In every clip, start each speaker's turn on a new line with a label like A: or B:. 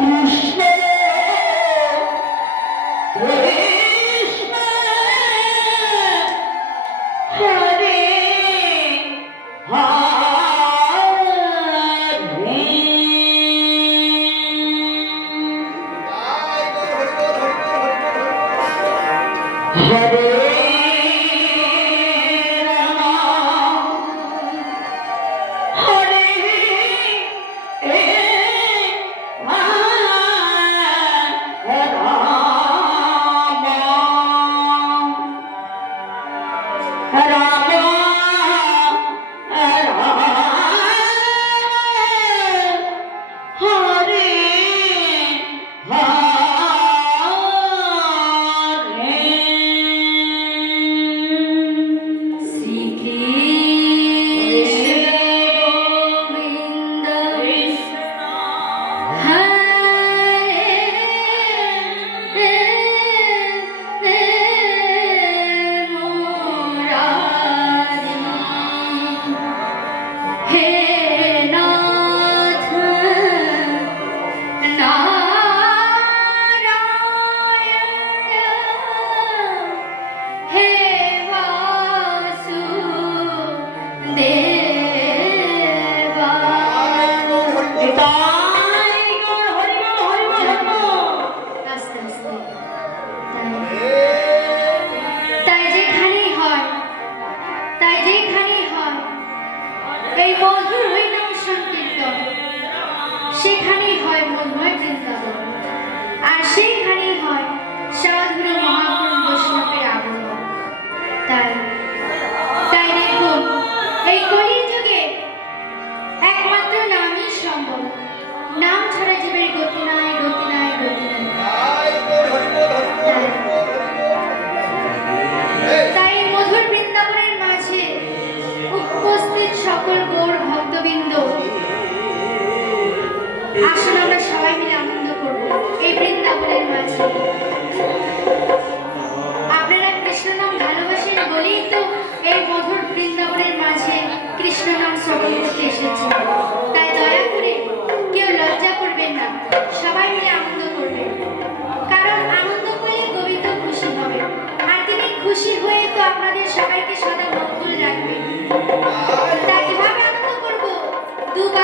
A: Puxa.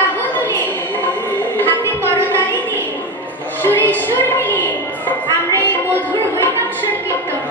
A: বাহু তুলে হাতে করতালি দিয়ে সুরে আমরা এই মধুর হরিনাম সংকীর্তন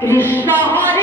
B: কৃষ্ণ
A: হয়